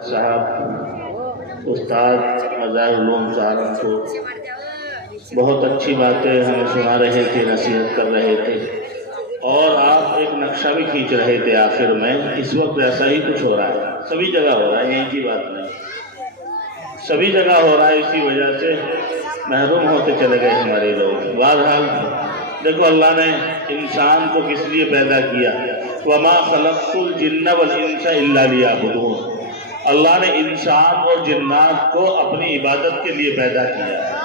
साहब उस्ताद मज़ाहिर-उलूम सहारनपुर बहुत अच्छी बातें हमें सुना रहे थे, नसीहत कर रहे थे और आप एक नक्शा भी खींच रहे थे आखिर में। इस वक्त ऐसा ही कुछ हो रहा है, सभी जगह हो रहा है, यही की बात नहीं, सभी जगह हो रहा है। इसी वजह से महरूम होते चले गए हमारे लोग। बहरहाल देखो, अल्लाह ने इंसान को किस लिए पैदा किया, वमा खलक़्तुल जिन्ना वल इंसा इल्ला लियअबुदून। अल्लाह ने इंसान और जिन्नात को अपनी इबादत के लिए पैदा किया है।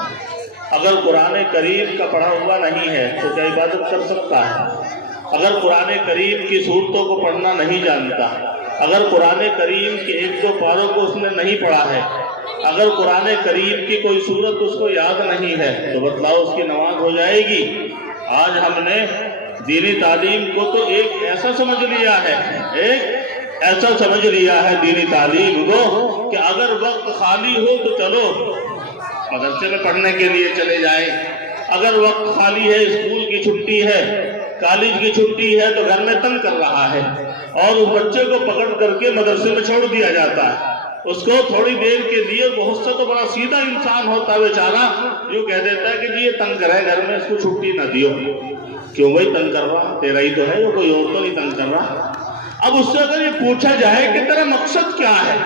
अगर कुरान करीम का पढ़ा हुआ नहीं है तो क्या इबादत कर सकता है? अगर कुरान करीम की सूरतों को पढ़ना नहीं जानता, अगर कुरान करीम के एक दो पारों को उसने नहीं पढ़ा है, अगर कुरान करीम की कोई सूरत उसको याद नहीं है, तो बतलाओ उसकी नमाज हो जाएगी? आज हमने दीनी तालीम को तो एक ऐसा समझ लिया है, एक ऐसा समझ लिया है दीनी तालीम को कि अगर वक्त खाली हो तो चलो मदरसे में पढ़ने के लिए चले जाए, अगर वक्त खाली है, स्कूल की छुट्टी है, कॉलेज की छुट्टी है, तो घर में तंग कर रहा है और उस बच्चे को पकड़ करके मदरसे में छोड़ दिया जाता है। उसको थोड़ी देर के लिए, बहुत सा तो बड़ा सीधा इंसान होता है बेचारा, यूँ कह देता है कि जी ये तंग करे घर में, इसको छुट्टी ना दियो। क्यों भाई तंग कर रहा? तेरा ही तो है, वो कोई और तो नहीं तंग कर रहा। अब उससे अगर ये पूछा जाए कि तेरा मकसद क्या है,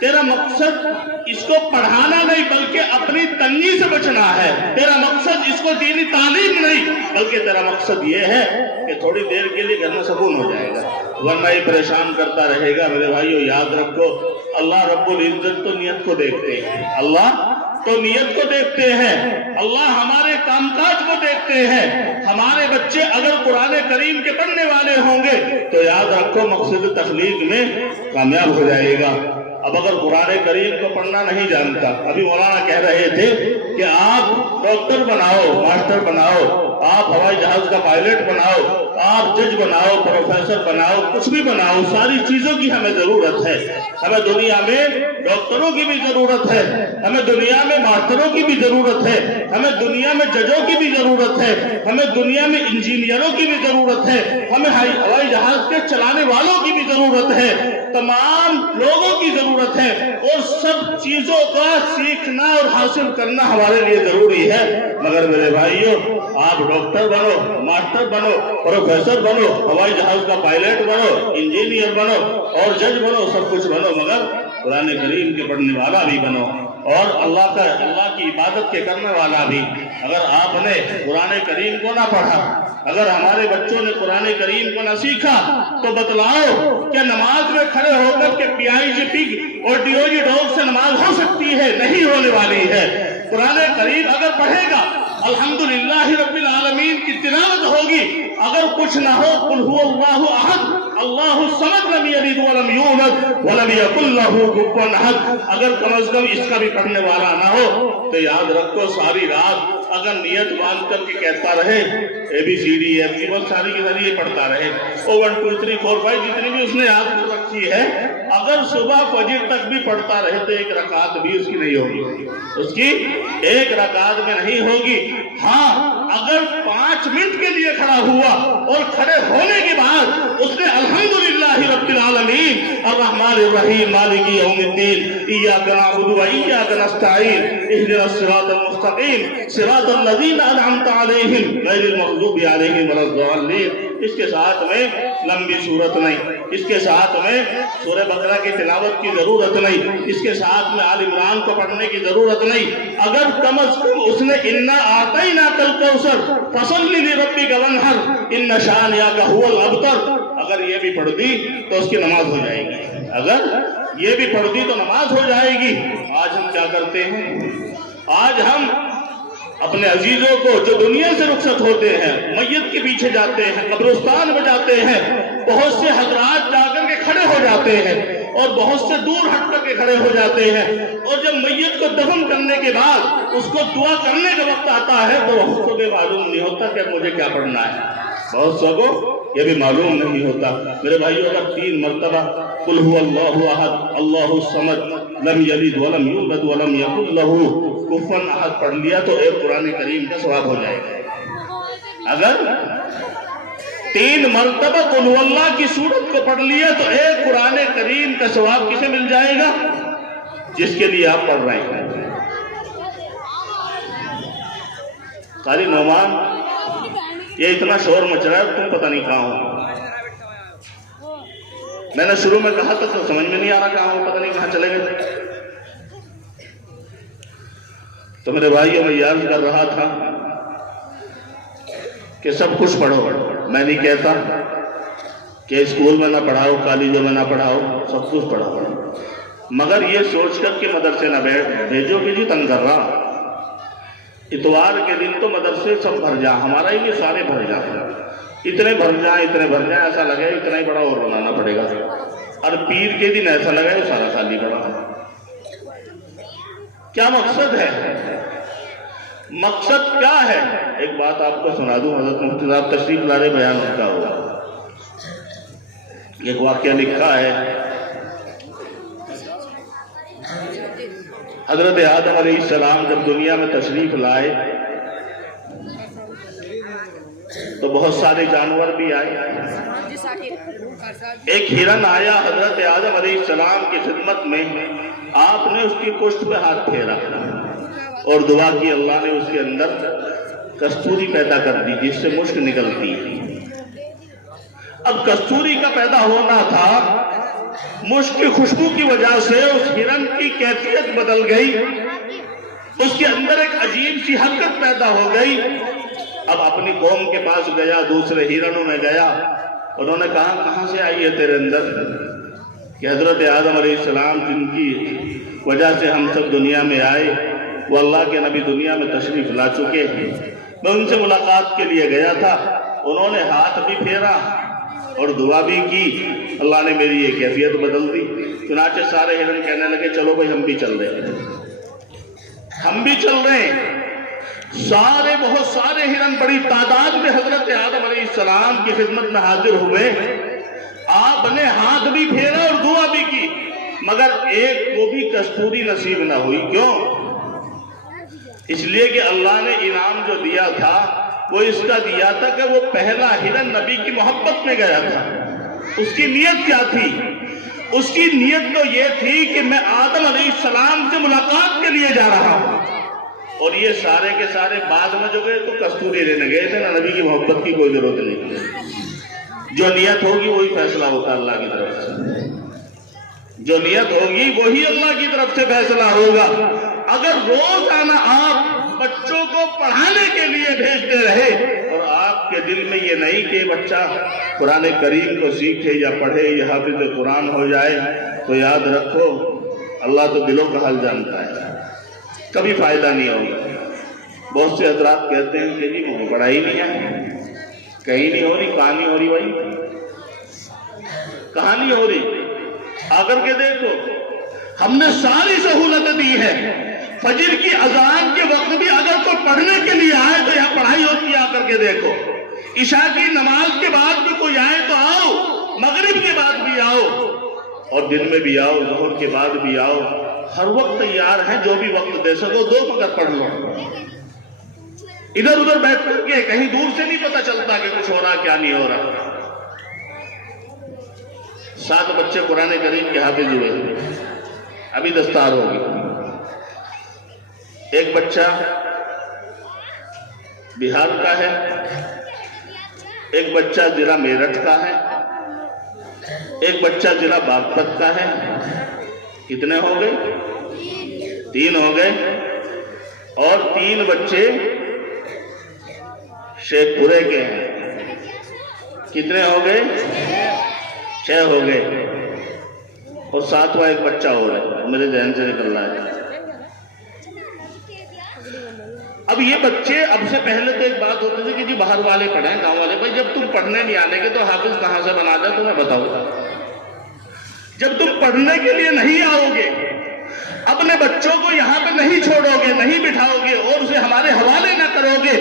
तेरा मकसद इसको पढ़ाना नहीं बल्कि अपनी तंगी से बचना है, तेरा मकसद इसको दीनी तालीम नहीं बल्कि तेरा मकसद ये है कि थोड़ी देर के लिए घर में सुकून हो जाएगा, वरना ये परेशान करता रहेगा। मेरे भाइयों याद रखो, अल्लाह रब्बुल इज्जत तो नियत को देखते हैं, अल्लाह तो नियत को देखते हैं, अल्लाह हमारे कामकाज को देखते हैं। हमारे बच्चे अगर कुरान करीम के पढ़ने वाले होंगे तो याद रखो मकसद तखलीक में कामयाब हो जाएगा। अब अगर कुरान करीम को पढ़ना नहीं जानता, अभी मौलाना कह रहे थे कि आप डॉक्टर बनाओ, मास्टर बनाओ, आप हवाई जहाज का पायलट बनाओ, आप जज बनाओ, प्रोफेसर बनाओ, कुछ भी बनाओ, सारी चीजों की हमें जरूरत है। हमें दुनिया में डॉक्टरों की भी जरूरत है, हमें दुनिया में मास्टरों की भी जरूरत है, हमें दुनिया में जजों की भी जरूरत है, हमें दुनिया में इंजीनियरों की भी जरूरत है, हमें हवाई जहाज के चलाने वालों की भी जरूरत है, तमाम लोगों की जरूरत है। और सब चीजों का सीखना और हासिल करना हमारे लिए जरूरी है। मगर मेरे भाइयों, आप डॉक्टर बनो, मास्टर बनो, प्रोफेसर बनो, हवाई जहाज का पायलट बनो, इंजीनियर बनो और जज बनो, सब कुछ बनो, मगर कुरान करीम के पढ़ने वाला भी बनो और अल्लाह की इबादत के करने वाला भी। अगर आपने कुरान करीम को ना पढ़ा, अगर हमारे बच्चों ने कुरान करीम को ना सीखा, तो बतलाओ क्या नमाज में खड़े होकर के PIG पिग और DOG डॉग से नमाज हो सकती है? नहीं होने वाली है। कुरान करीम अगर पढ़ेगा, अल्हम्दुलिल्लाह रब्बिल आलमीन की तिलावत होगी, अगर कुछ ना हो कुल हुवल्लाहु अहद अल्लाहु समद लम यलिद वलम यूलद वलम यकुल लहू कुफुवन अहद, अगर कम से कम इसका भी पढ़ने वाला ना हो तो याद रखो सारी रात अगर नियत बांध करके कहता रहे ABCD बस सारी की सारी ये पढ़ता रहे, 1 2 3 4 5 जितनी भी उसने याद रखी है, अगर सुबह फजर तक भी पढ़ता रहे तो एक रकात भी उसकी नहीं होगी, उसकी एक रकात में नहीं होगी। हाँ, अगर 5 मिनट के लिए खड़ा हुआ और खड़े होने के बाद उसने अल्हम्दुलिल्लाह रब्बिल आलमीन अर्रहमानिर रहीम मालिकी यौमिद्दीन इय्याका नअबुदु व इय्याका नस्तईन इहदिनस सिरातल मुस्तकीम सिरातल लज़ीना अनअमता अलैहिम गैरिल मग़ज़ूबि अलैहिम वलद्दाल्लीन, इसके साथ में लंबी सूरत नहीं, इसके साथ में सूरह बकरा की तिलावत की जरूरत नहीं, इसके साथ में आल इमरान को पढ़ने की जरूरत नहीं। अगर कम से कम उसने इन्ना आतैना कल कौसर फसल्लि लिरब्बिका वन्हर इन्ना शानिअका हुवल अबतर, अगर ये भी पढ़ दी तो उसकी नमाज हो जाएगी, अगर ये भी पढ़ दी तो नमाज हो जाएगी। आज हम क्या करते हैं? आज हम अपने अजीजों को जो दुनिया से रुखसत होते हैं, मैयत के पीछे जाते हैं, कब्रिस्तान में जाते हैं, बहुत से हजरात जाकर के खड़े हो जाते हैं और बहुत से दूर हट करके खड़े हो जाते हैं, और जब मैयत को दफन करने के बाद उसको दुआ करने का वक्त आता है तो बहुत को भी मालूम नहीं होता कि मुझे क्या पढ़ना है, बहुत सौ को ये भी मालूम नहीं होता। मेरे भाइयों, अगर 3 मरतबा कुल हुवल्लाहु अहद अल्लाहु समद लम यलिद वलम यूलद वलम यकुल लहू कुफुवन अहद पढ़ लिया तो एक कुरान करीम का सवाब हो जाएगा। अगर 3 مرتبہ قل ہو اللہ کی سورت کو پڑھ لیا تو ایک قرآن کریم کا ثواب کسے مل جائے گا؟ جس کے لیے آپ پڑھ رہے ہیں۔ قاری نعمان یہ اتنا شور مچ رہا ہے تم پتہ نہیں کہاں ہو۔ میں نے شروع میں کہا تھا تو سمجھ میں نہیں آ رہا کہاں ہو، پتہ نہیں کہاں چلے گئے۔ تو میرے بھائیوں میں یاد کر رہا تھا کہ سب کچھ پڑھو، میں نہیں کہتا کہ اسکول میں نہ پڑھاؤ، کالجوں میں نہ پڑھاؤ، سب کچھ پڑھاؤ، مگر یہ سوچ کر کہ مدرسے نہ بھیجو کہ جی تنگ کر رہا، اتوار کے دن تو مدرسے سب بھر جا، ہمارا ہی بھی سارے بھر جا، اتنے بھر جائیں ایسا لگے اتنا ہی بڑا اور بنانا پڑے گا، اور پیر کے دن ایسا لگے وہ سارا خالی پڑا۔ کیا مقصد ہے؟ مقصد کیا ہے؟ ایک بات آپ کو سنا دوں، حضرت مفتی صاحب تشریف لا رہے، بیان لکھا ہوا، ایک واقعہ لکھا ہے۔ حضرت آدم علیہ السلام جب دنیا میں تشریف لائے تو بہت سارے جانور بھی آئے، ایک ہرن آیا حضرت آدم علیہ السلام کی خدمت میں، آپ نے اس کی پشت پہ ہاتھ پھیرا اور دعا کی، اللہ نے اس کے اندر کستوری پیدا کر دی جس سے مشک نکلتی ہے۔ اب کستوری کا پیدا ہونا تھا، مشک کی خوشبو کی وجہ سے اس ہرن کی کیفیت بدل گئی، اس کے اندر ایک عجیب سی حرکت پیدا ہو گئی۔ اب اپنی قوم کے پاس گیا، دوسرے ہرنوں میں گیا، انہوں نے کہا کہاں سے آئی ہے تیرے اندر؟ کہ حضرت آدم علیہ السلام جن کی وجہ سے ہم سب دنیا میں آئے وہ اللہ کے نبی دنیا میں تشریف لا چکے ہیں، میں ان سے ملاقات کے لیے گیا تھا، انہوں نے ہاتھ بھی پھیرا اور دعا بھی کی، اللہ نے میری یہ کیفیت بدل دی۔ چنانچہ سارے ہرن کہنے لگے چلو بھائی ہم بھی چل رہے ہیں، ہم بھی چل رہے ہیں۔ بہت سارے ہرن بڑی تعداد میں حضرت آدم علیہ السلام کی خدمت میں حاضر ہوئے، آپ نے ہاتھ بھی پھیرا اور دعا بھی کی، مگر ایک کو بھی کستوری نصیب نہ ہوئی۔ کیوں؟ اس لیے کہ اللہ نے انعام جو دیا تھا وہ اس کا دیا تھا کہ وہ پہلا ہرن نبی کی محبت میں گیا تھا۔ اس کی نیت کیا تھی؟ اس کی نیت تو یہ تھی کہ میں آدم علیہ السلام سے ملاقات کے لیے جا رہا ہوں، اور یہ سارے کے سارے بعد میں جو گئے تو کستوری لینے گئے تھے، نہ نبی کی محبت کی کوئی ضرورت نہیں۔ جو نیت ہوگی وہی فیصلہ ہوتا ہے اللہ کی طرف سے، جو نیت ہوگی وہی اللہ کی طرف سے فیصلہ ہوگا۔ اگر روزانہ آپ بچوں کو پڑھانے کے لیے بھیجتے رہے اور آپ کے دل میں یہ نہیں کہ بچہ قرآن کریم کو سیکھے یا پڑھے یا حافظ قرآن ہو جائے، تو یاد رکھو اللہ تو دلوں کا حال جانتا ہے، کبھی فائدہ نہیں ہوگا۔ بہت سے حضرات کہتے ہیں کہ جی مجھے پڑھائی نہیں ہے، کہیں نہیں ہو رہی، کہانی ہو رہی، بھائی کہانی ہو رہی، آ کر کے دیکھو، ہم نے ساری سہولت دی ہے۔ فجر کی اذان کے وقت بھی اگر کوئی پڑھنے کے لیے آئے تو یہاں پڑھائی ہوتی ہے، آ کر کے دیکھو۔ عشاء کی نماز کے بعد بھی کوئی آئے تو آؤ، مغرب کے بعد بھی آؤ، اور دن میں بھی آؤ، ظہر کے بعد بھی آؤ، ہر وقت تیار ہیں، جو بھی وقت دے سکو دو، مگر پڑھ لو۔ ادھر ادھر بیٹھ کر کے کہیں دور سے نہیں پتہ چلتا کہ کچھ ہو رہا کیا نہیں ہو رہا۔ 7 بچے قرآن کریم کے حافظ ہوئے، ابھی دستار ہوگی۔ ایک بچہ بہار کا ہے، ایک بچہ ضلع میرٹھ کا ہے، ایک بچہ ضلع باغپت کا ہے۔ کتنے ہو گئے؟ 3 ہو گئے، اور 3 بچے شیخ پورے کے ہیں۔ کتنے ہو گئے؟ 6 ہو گئے، اور 7واں ایک بچہ ہو رہا ہے، میرے ذہن سے نکل رہا ہے۔ اب یہ بچے، اب سے پہلے تو ایک بات ہوتی تھی کہ جی باہر والے پڑھیں، گاؤں والے، بھائی جب تم پڑھنے نہیں آنے کے تو حافظ کہاں سے بنا دے تمہیں بتاؤ۔ جب تم پڑھنے کے لیے نہیں آؤ گے، اپنے بچوں کو یہاں پہ نہیں چھوڑو گے، نہیں بٹھاؤ گے، اور اسے ہمارے حوالے نہ کرو گے،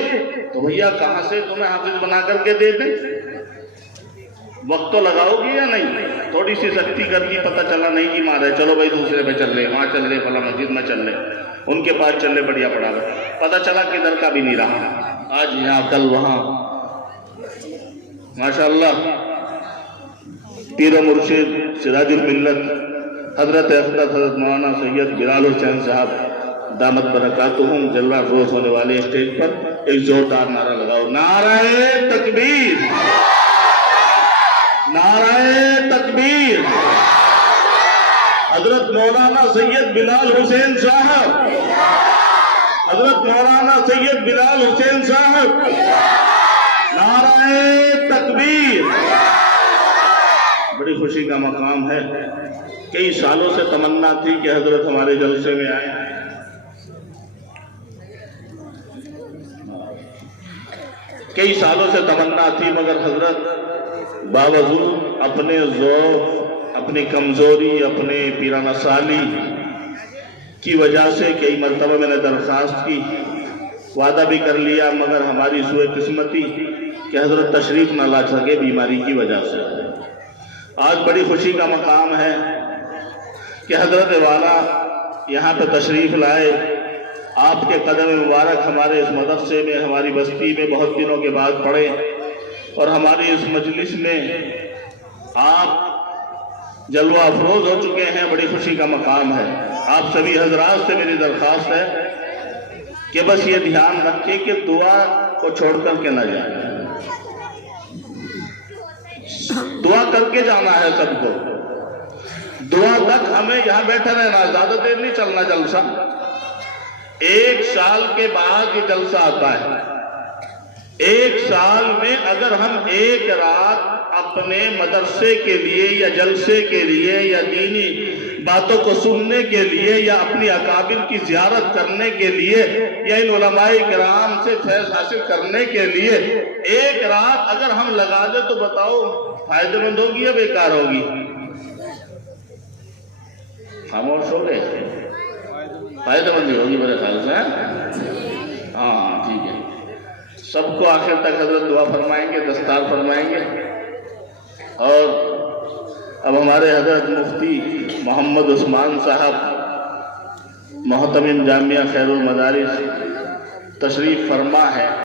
تو بھیا کہاں سے تمہیں حافظ بنا کر کے دے دیں؟ وقت تو لگاؤ گے یا نہیں؟ تھوڑی سی سختی کر دی، پتہ چلا نہیں جی مارے، چلو بھائی دوسرے پہ چل لے، وہاں چل لے، فلاں مسجد میں چل لے، ان کے پاس چل لے، بڑھیا پڑھا لے، پتہ چلا کدھر کا بھی نہیں رہا، آج یہاں کل وہاں۔ माशाअल्लाह पीर मुर्शिद सिराज मिल्लत हजरत अफदल हजरत मौलाना सैयद बिलाल हुसैन साहब दामत बरकातुहुम जलवा रोज होने वाले स्टेज पर एक जोरदार नारा लगाओ। नाराए तकबीर, नाराए तकबीर। हजरत मौलाना सैयद बिलाल हुसैन साहब, हजरत मौलाना सैयद बिलाल हुसैन साहब, नाराए तकबीर। बड़ी खुशी का मकाम है। कई सालों से तमन्ना थी कि हजरत हमारे जलसे में आए। कई सालों से तमन्ना थी, मगर हजरत बावजूद अपने ज़ौफ़, अपनी कमज़ोरी, अपने पीराना साली की वजह से कई मरतबा मैंने दरख्वास्त की, वादा भी कर लिया, मगर हमारी सूए किस्मती कि हजरत तशरीफ न ला सके बीमारी की वजह से। आज बड़ी खुशी का मकाम है कि हजरत वाला यहाँ पे तशरीफ लाए। आपके कदम मुबारक हमारे इस मदरसे में, हमारी बस्ती में बहुत दिनों के बाद पड़े और हमारी इस मजलिस में आप जलवा अफरोज हो चुके हैं। बड़ी खुशी का मकाम है। आप सभी हजरात से मेरी दरख्वास्त है कि बस ये ध्यान रखें कि दुआ को छोड़ करके न जाए, दुआ करके जाना है सबको। दुआ तक हमें यहाँ बैठे रहना, ज्यादा देर नहीं चलना जलसा। 1 साल के बाद ये जलसा आता है। 1 साल में अगर हम एक रात अपने मदरसे के लिए या जलसे के लिए या दीनी बातों को सुनने के लिए या अपनी अकाबिर की जियारत करने के लिए या इन उलमाए किराम से फैज़ हासिल करने के लिए एक रात अगर हम लगा दे तो बताओ फायदेमंद होगी या बेकार होगी? खामोश हो गए? फायदेमंद होगी मेरे ख्याल से। हाँ ठीक है। सबको आखिर तक हजरत दुआ फरमाएंगे, दस्तार फरमाएंगे। और अब हमारे हजरत मुफ्ती मोहम्मद उस्मान साहब मोहतमिम जामिया खैरुल मदारिस तशरीफ फरमा है।